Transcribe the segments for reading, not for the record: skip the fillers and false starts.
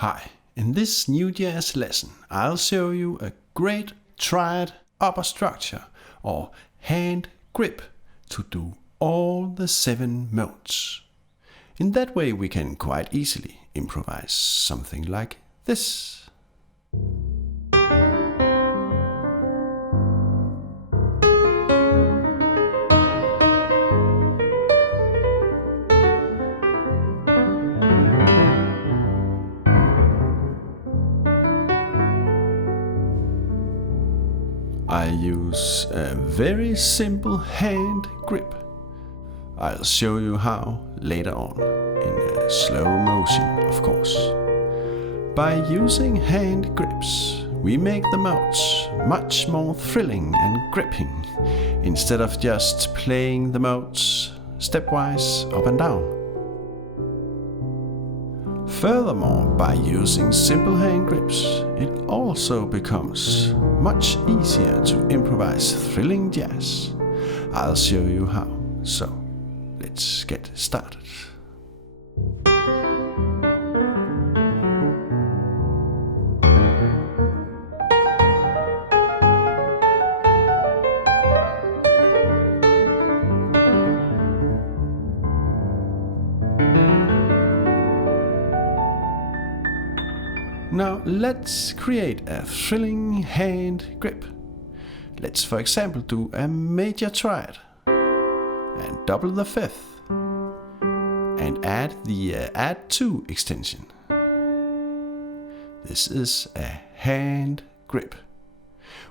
Hi, in this new jazz lesson I'll show you a great triad upper structure or hand grip to do all the 7 modes. In that way we can quite easily improvise something like this. I use a very simple hand grip. I'll show you how later on, in a slow motion of course. By using hand grips, we make the modes much more thrilling and gripping, instead of just playing the modes stepwise up and down. Furthermore, by using simple hand grips, it also becomes much easier to improvise thrilling jazz. I'll show you how, so let's get started. Now let's create a thrilling hand grip. Let's for example do a major triad and double the 5th and add the add 2 extension. This is a hand grip.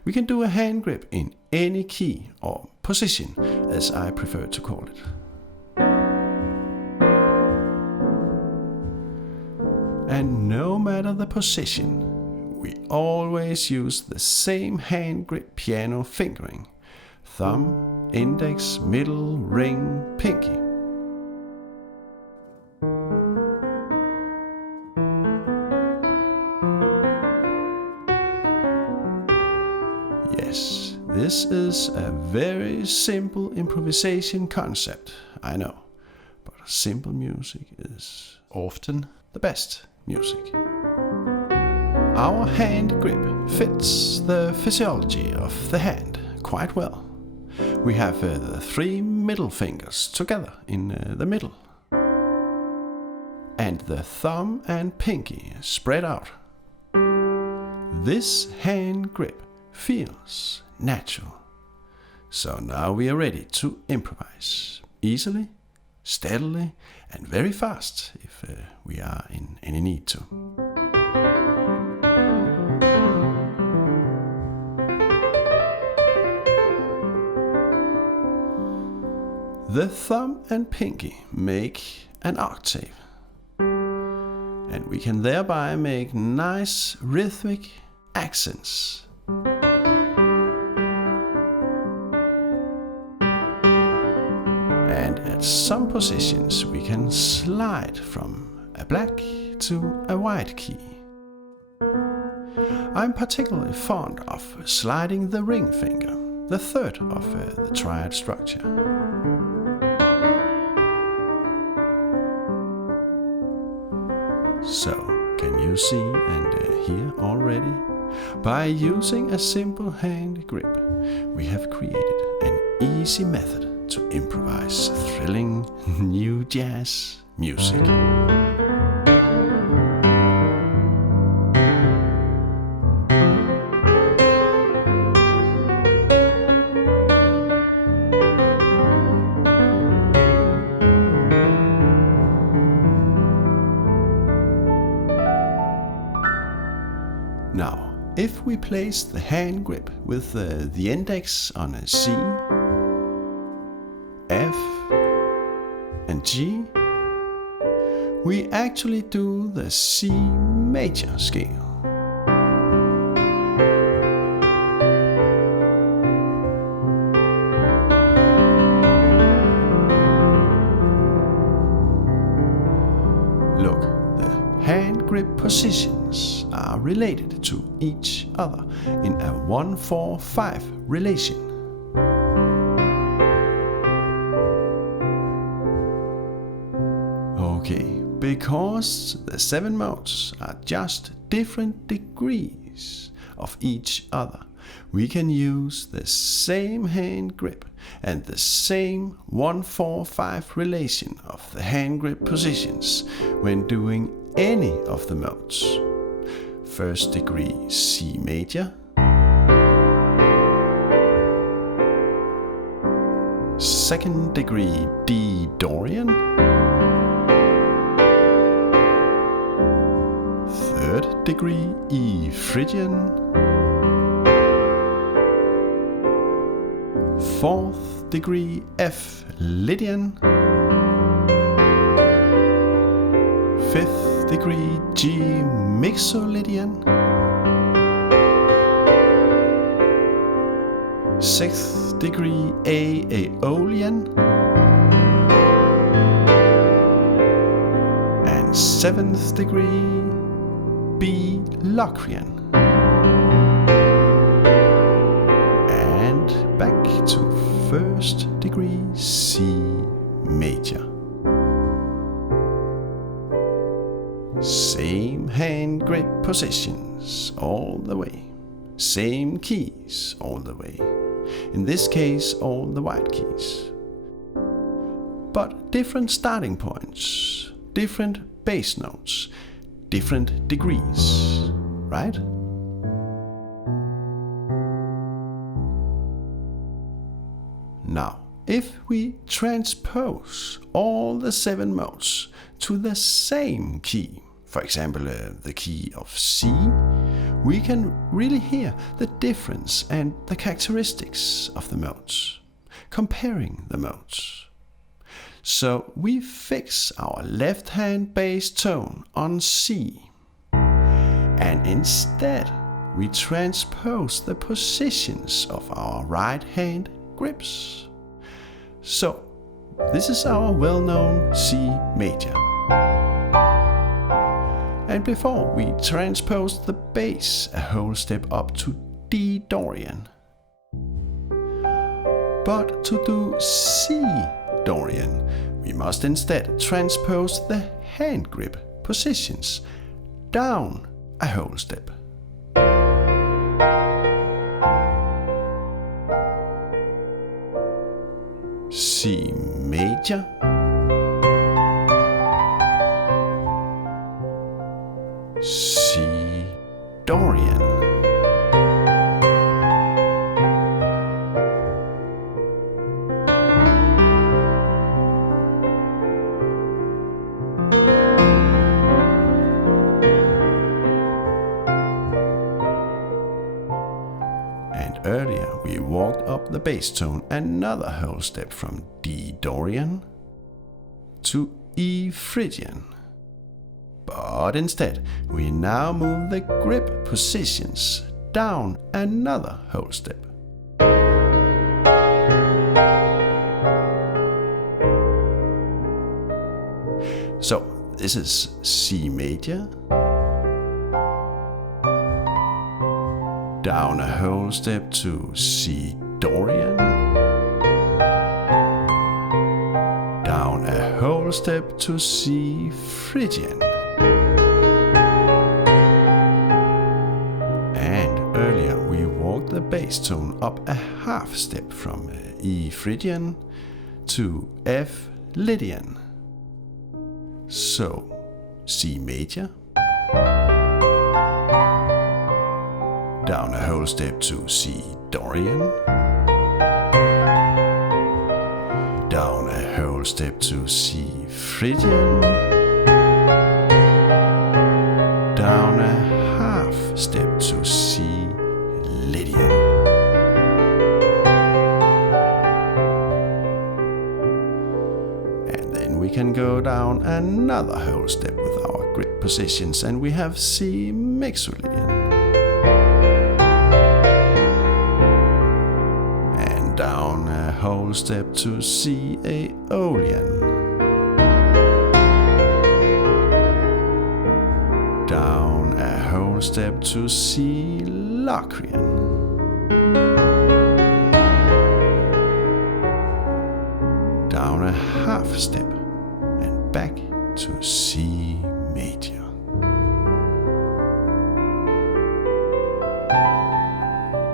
We can do a hand grip in any key or position, as I prefer to call it. And no matter the position, we always use the same hand grip piano fingering: thumb, index, middle, ring, pinky. Yes, this is a very simple improvisation concept, I know, but simple music is often the best music. Our hand grip fits the physiology of the hand quite well. We have the 3 middle fingers together in the middle, and the thumb and pinky spread out. This hand grip feels natural. So now we are ready to improvise easily, steadily, and very fast if we are in any need to. The thumb and pinky make an octave, and we can thereby make nice rhythmic accents. And at some positions we can slide from a black to a white key. I'm particularly fond of sliding the ring finger, the 3rd of the triad structure. So, can you see and hear already? By using a simple hand grip, we have created an easy method to improvise thrilling new jazz music. Now, if we place the hand grip with the index on a C, F and G, we actually do the C major scale. Look, the hand grip positions are related to each other in a 1-4-5 relation. Okay, because the 7 modes are just different degrees of each other, we can use the same hand grip and the same 1-4-5 relation of the hand grip positions when doing any of the modes. First degree C major, second degree D Dorian, third degree E Phrygian, fourth degree F Lydian, fifth degree G Mixolydian, sixth degree A Aeolian, and seventh degree B Locrian. And back to first degree C major. Same hand grip positions all the way. Same keys all the way. In this case, all the white keys. But different starting points, different bass notes, different degrees, right? Now, if we transpose all the 7 modes to the same key, for example the key of C, we can really hear the difference and the characteristics of the modes, comparing the modes. So we fix our left hand bass tone on C, and instead we transpose the positions of our right hand grips. So this is our well-known C major. And before we transposed the bass a whole step up to D Dorian. But to do C Dorian, we must instead transpose the hand grip positions down a whole step. C major, C Dorian, and earlier we walked up the bass tone another whole step from D Dorian to E Phrygian. But instead, we now move the grip positions down another whole step. So this is C major, down a whole step to C Dorian, down a whole step to C Phrygian. The bass tone up a half step from E Phrygian to F Lydian. So C major, down a whole step to C Dorian, down a whole step to C Phrygian, down a half step to C Lydian. And then we can go down another whole step with our grip positions, and we have C Mixolydian. And down a whole step to C Aeolian. Down a whole step to C Locrian. Down a half step and back to C major.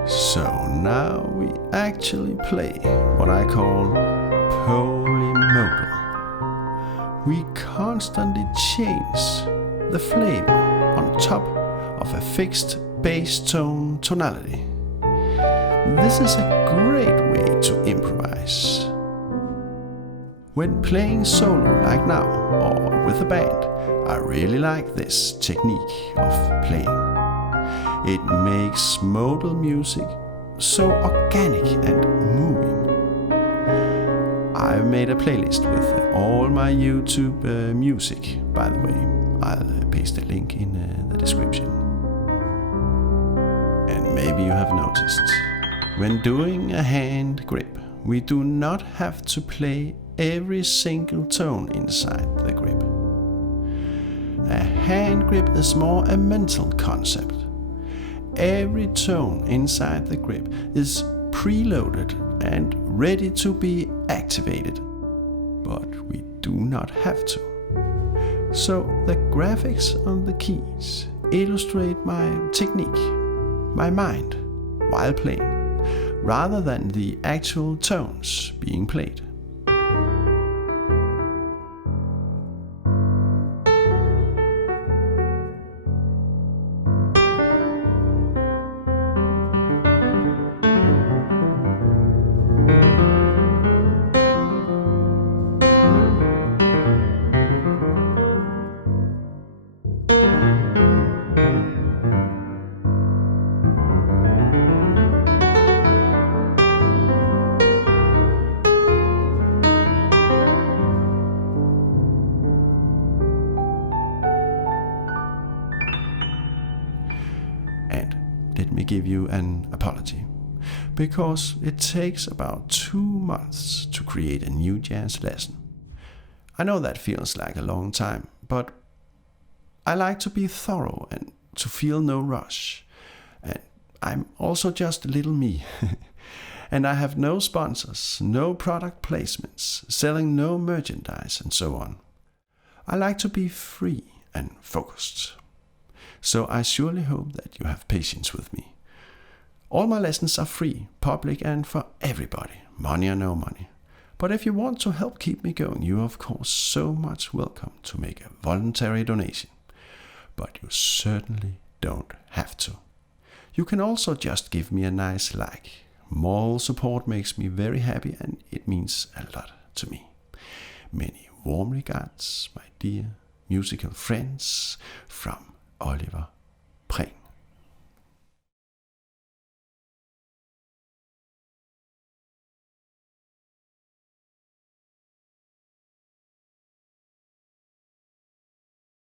So now we actually play what I call polymodal. We constantly change the flavor on top of a fixed bass tone tonality. This is a great way to improvise. When playing solo like now or with a band, I really like this technique of playing. It makes modal music so organic and moving. I've made a playlist with all my YouTube music, by the way. I'll paste a link in the description. And maybe you have noticed, when doing a hand grip, we do not have to play every single tone inside the grip. A hand grip is more a mental concept. Every tone inside the grip is preloaded and ready to be activated, but we do not have to. So the graphics on the keys illustrate my technique, my mind, while playing, rather than the actual tones being played. And let me give you an apology, because it takes about 2 months to create a new jazz lesson. I know that feels like a long time, but I like to be thorough and to feel no rush. And I'm also just a little me. And I have no sponsors, no product placements, selling no merchandise, and so on. I like to be free and focused. So I surely hope that you have patience with me. All my lessons are free, public, and for everybody, money or no money. But if you want to help keep me going, you are of course so much welcome to make a voluntary donation. But you certainly don't have to. You can also just give me a nice like. Moral support makes me very happy, and it means a lot to me. Many warm regards, my dear musical friends, from Oliver